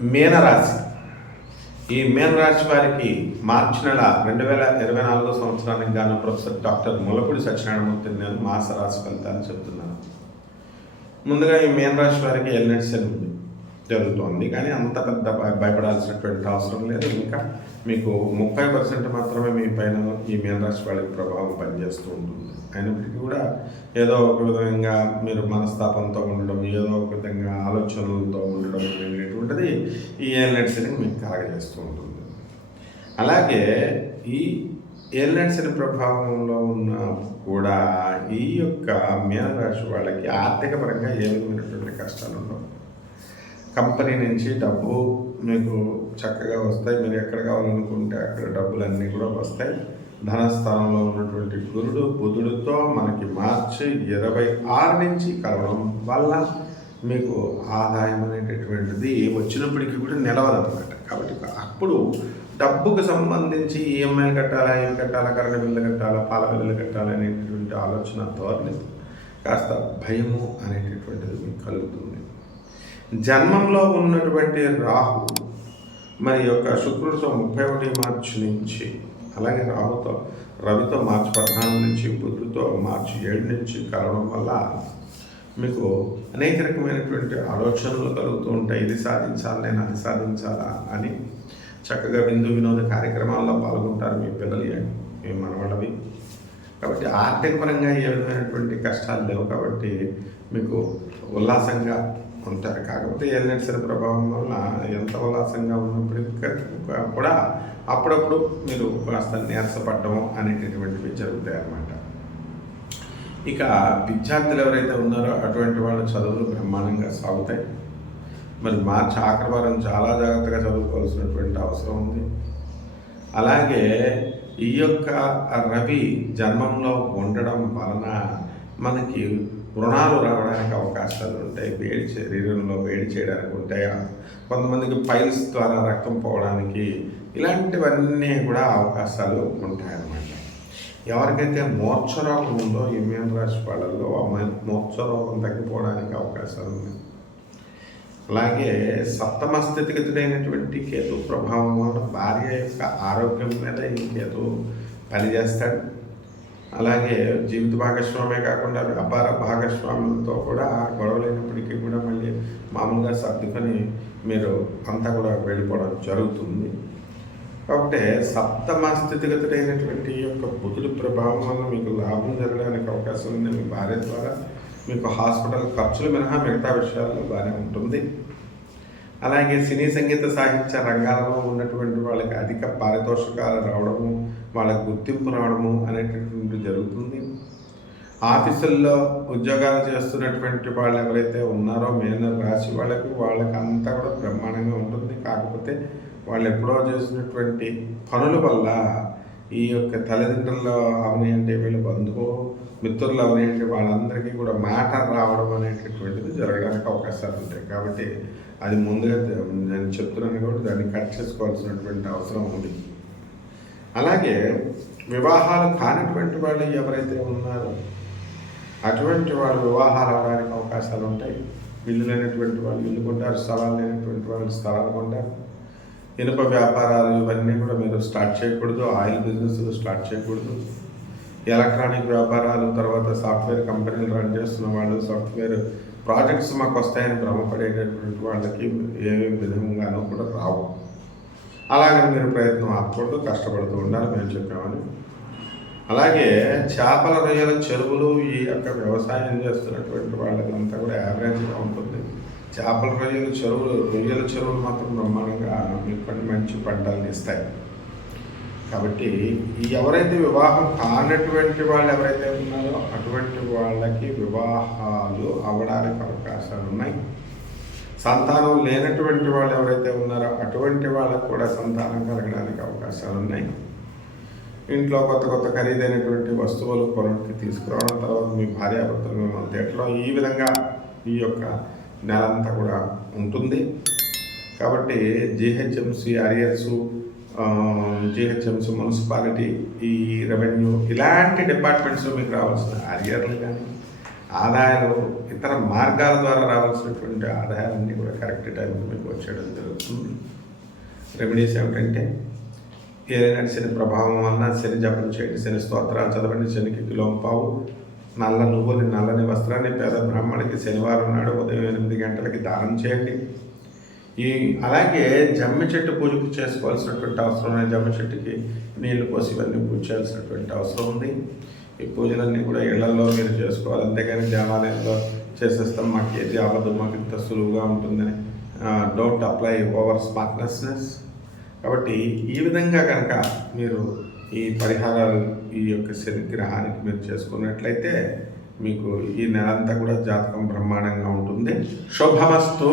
మీనరాశి. ఈ మీనరాశి వారికి మార్చి నెల రెండు వేల ఇరవై నాలుగో సంవత్సరానికి గాను ప్రొఫెసర్ డాక్టర్ ములపూడి సత్యనారాయణమూర్తి నేను మాస రాశి ఫలితాలు చెప్తున్నాను. ముందుగా ఈ మీనరాశి వారికి ఎల్నెట్ అని ఉంది. జరుగుతోంది. కానీ అంత పెద్ద భయ- భయపడాల్సినటువంటి అవసరం లేదు. ఇంకా మీకు ముప్పై పర్సెంట్ మాత్రమే మీ పైన ఈ మీనరాశి వాళ్ళకి ప్రభావం పనిచేస్తూ ఉంటుంది. అయినప్పటికీ కూడా ఏదో ఒక విధంగా మీరు మనస్తాపంతో ఉండడం ఏదో ఒక విధంగా ఆలోచనలతో ఉండడం అనేటువంటిది ఈ ఏల్నెట్స్ని మీకు కలగజేస్తూ ఉంటుంది. అలాగే ఈ ఏల్నెట్స్ని ప్రభావంలో ఉన్న కూడా ఈ యొక్క మీనరాశి వాళ్ళకి ఆర్థిక పరంగా ఏ విధమైనటువంటి కష్టాలు ఉండవు కంపెనీ నుంచి డబ్బు మీకు చక్కగా వస్తాయి. మీరు ఎక్కడ కావాలనుకుంటే అక్కడ డబ్బులన్నీ కూడా వస్తాయి. ధనస్థానంలో ఉన్నటువంటి గురుడు బుధుడితో మనకి మార్చి ఇరవై ఆరు నుంచి కలవడం వల్ల మీకు ఆదాయం అనేటటువంటిది వచ్చినప్పటికీ కూడా నిలవదన్నమాట. కాబట్టి అప్పుడు డబ్బుకు సంబంధించి ఈఎంఐలు కట్టాలా ఏం కట్టాలా కరెంట్ బిల్లు కట్టాలా పాల బిల్లులు కట్టాలా అనేటటువంటి ఆలోచన ధోరణి కాస్త భయము అనేటటువంటిది మీకు కలుగుతుంది. జన్మంలో ఉన్నటువంటి రాహు మరి యొక్క శుక్రుడితో ముప్పై ఒకటి మార్చి నుంచి అలాగే రాహుతో రవితో మార్చి పద్నాలుగు నుంచి బుద్ధుతో మార్చి ఏడు నుంచి కలవడం వల్ల మీకు అనేక రకమైనటువంటి ఆలోచనలు కలుగుతూ ఉంటాయి. ఇది సాధించాలి నేను అది సాధించాలా అని చక్కగా విందు వినోద కార్యక్రమాల్లో పాల్గొంటారు మీ పిల్లలు మీ మనవాళ్ళవి. కాబట్టి ఆర్థిక పరంగా ఏ విధమైనటువంటి కష్టాలు లేవు కాబట్టి మీకు ఉల్లాసంగా ఉంటారు కాకపోతే ఎల్నెట్సర్ ప్రభావం వల్ల ఎంత ఉల్లాసంగా ఉన్నప్పటికీ కూడా అప్పుడప్పుడు మీరు కాస్త నీరసపడడం అనేటటువంటివి జరుగుతాయి అన్నమాట ఇక విద్యార్థులు ఎవరైతే ఉన్నారో అటువంటి వాళ్ళ చదువులు బ్రహ్మాండంగా సాగుతాయి. మరి మార్చి ఆఖరి వారం చాలా జాగ్రత్తగా చదువుకోవాల్సినటువంటి అవసరం ఉంది. అలాగే ఈ యొక్క రవి జన్మంలో ఉండడం వలన మనకి రుణాలు రావడానికి అవకాశాలు ఉంటాయి వేడి శరీరంలో వేడి చేయడానికి ఉంటాయి? కొంతమందికి పైల్స్ ద్వారా రక్తం పోవడానికి ఇలాంటివన్నీ కూడా అవకాశాలు ఉంటాయన్నమాట. ఎవరికైతే మోర్చరోగం ఉందో ఇమ్యూన్ రాశి వాళ్ళల్లో ఆ మోర్చరోగం తగ్గిపోవడానికి అవకాశాలు ఉన్నాయి. అలాగే సప్తమ స్థితిగతుడైనటువంటి కేతు ప్రభావం వల్ల భార్య యొక్క ఆరోగ్యం మీద ఈ కేతు పనిచేస్తాడు. అలాగే జీవిత భాగస్వామే కాకుండా వ్యాపార భాగస్వాములతో కూడా గొడవలైనప్పటికీ కూడా మళ్ళీ మామూలుగా సర్దుకొని మీరు అంతా కూడా వెళ్ళిపోవడం జరుగుతుంది. కాబట్టి సప్తమ స్థితిగతుడైనటువంటి యొక్క బుధుడి ప్రభావం వల్ల మీకు లాభం జరగడానికి అవకాశం ఉంది. మీ భార్య ద్వారా మీకు హాస్పిటల్ ఖర్చులు మినహా మిగతా విషయాల్లో బాగానే ఉంటుంది. అలాగే సినీ సంగీత సాహిత్య రంగాలలో ఉన్నటువంటి అధిక పారితోషికాలు రావడము వాళ్ళకి గుర్తింపు రావడము అనేటటువంటి జరుగుతుంది. ఆఫీసుల్లో ఉద్యోగాలు చేస్తున్నటువంటి వాళ్ళు ఎవరైతే ఉన్నారో మేనర్ రాశి వాళ్ళకి వాళ్ళకి అంతా కూడా బ్రహ్మాండంగా ఉంటుంది. కాకపోతే వాళ్ళు ఎప్పుడో చేసినటువంటి పనుల వల్ల ఈ యొక్క తల్లిదండ్రుల అవని అంటే వీళ్ళు బంధువు మిత్రులు అనేటి వాళ్ళందరికీ కూడా మాట రావడం అనేటటువంటిది జరగడానికి అవకాశాలు ఉంటాయి. కాబట్టి అది ముందుగా నేను చెప్తున్నాను కాబట్టి దాన్ని కట్ చేసుకోవాల్సినటువంటి అవసరం ఉంది. అలాగే వివాహాలు కానటువంటి వాళ్ళు ఎవరైతే ఉన్నారో అటువంటి వాళ్ళు వివాహాలు అవడానికి అవకాశాలు ఉంటాయి. ఇల్లు లేనటువంటి వాళ్ళు ఇల్లు కొంటారు స్థలాలు లేనటువంటి వాళ్ళు స్థలాలు కొంటారు. ఇనుప వ్యాపారాలు ఇవన్నీ కూడా మీరు స్టార్ట్ చేయకూడదు ఆయిల్ బిజినెస్లు స్టార్ట్ చేయకూడదు. ఎలక్ట్రానిక్ వ్యాపారాలు తర్వాత సాఫ్ట్వేర్ కంపెనీలు రన్ చేస్తున్న వాళ్ళు సాఫ్ట్వేర్ ప్రాజెక్ట్స్ మాకు వస్తాయని భ్రమపడేటటువంటి వాళ్ళకి ఏ విధంగానూ కూడా రావు. అలాగే మీరు ప్రయత్నం ఆపకూడదు కష్టపడుతూ ఉండాలి మేము చెప్పామని అలాగే చేపల రొయ్యల చెరువులు ఈ యొక్క వ్యవసాయం చేస్తున్నటువంటి వాళ్ళకంతా కూడా యావరేజ్గా ఉంటుంది. చేపల రొయ్యల చెరువులు రొయ్యల చెరువులు మాత్రం బ్రహ్మాండంగా మీకు మంచి పంటలను ఇస్తాయి. కాబట్టి ఈ ఎవరైతే వివాహం కానటువంటి వాళ్ళు ఎవరైతే ఉన్నారో అటువంటి వాళ్ళకి వివాహాలు అవడానికి అవకాశాలు ఉన్నాయి. సంతానం లేనటువంటి వాళ్ళు ఎవరైతే ఉన్నారో అటువంటి వాళ్ళకు కూడా సంతానం కలగడానికి అవకాశాలు ఉన్నాయి. ఇంట్లో కొత్త కొత్త ఖరీదైనటువంటి వస్తువులు కొనకి తీసుకురావడం తర్వాత మీ భార్యాభర్తలు మిమ్మల్ని తిట్టడం ఈ విధంగా ఈ యొక్క నెలంతా కూడా ఉంటుంది. కాబట్టి జిహెచ్ఎంసి అరియర్సు జిహెచ్ఎంసీ మున్సిపాలిటీ ఈ రెవెన్యూ ఇలాంటి డిపార్ట్మెంట్స్లో మీకు రావాల్సిన అరియర్లు కానీ ఆదాయాలు ఇతర మార్గాల ద్వారా రావాల్సినటువంటి ఆదాయాలన్నీ కూడా కరెక్ట్ టైంకి మీకు వచ్చేయడం జరుగుతుంది. రెమెడీస్ ఏమిటంటే ఏదైనా శని ప్రభావం వలన శని జపం చేయండి శని స్తోత్రాలు చదవండి శనికి కిలోంపావు నల్ల నువ్వుని నల్లని వస్త్రాన్ని పేద బ్రాహ్మణికి శనివారం నాడు ఉదయం ఎనిమిది గంటలకి దానం చేయండి. ఈ అలాగే జమ్మి చెట్టు పూజకు చేసుకోవాల్సినటువంటి అవసరం ఉంది జమ్మి చెట్టుకి నీళ్ళు పోసి ఇవన్నీ పూజ చేయాల్సినటువంటి అవసరం ఉంది. ఈ పూజలన్నీ కూడా ఇళ్ళలో మీరు చేసుకోవాలి. అంతేగాని దేవాలయంలో చేసేస్తాం. మాకు ఏది అవ్వదు మాకు ఇంత సులువుగా ఉంటుందని డోంట్ అప్లై ఓవర్ స్మార్ట్నెస్నెస్ కాబట్టి ఈ విధంగా కనుక మీరు ఈ పరిహారాలు ఈ యొక్క శని గ్రహానికి మీరు చేసుకున్నట్లయితే మీకు ఈ నెలంతా కూడా జాతకం బ్రహ్మాండంగా ఉంటుంది. శుభమస్తు.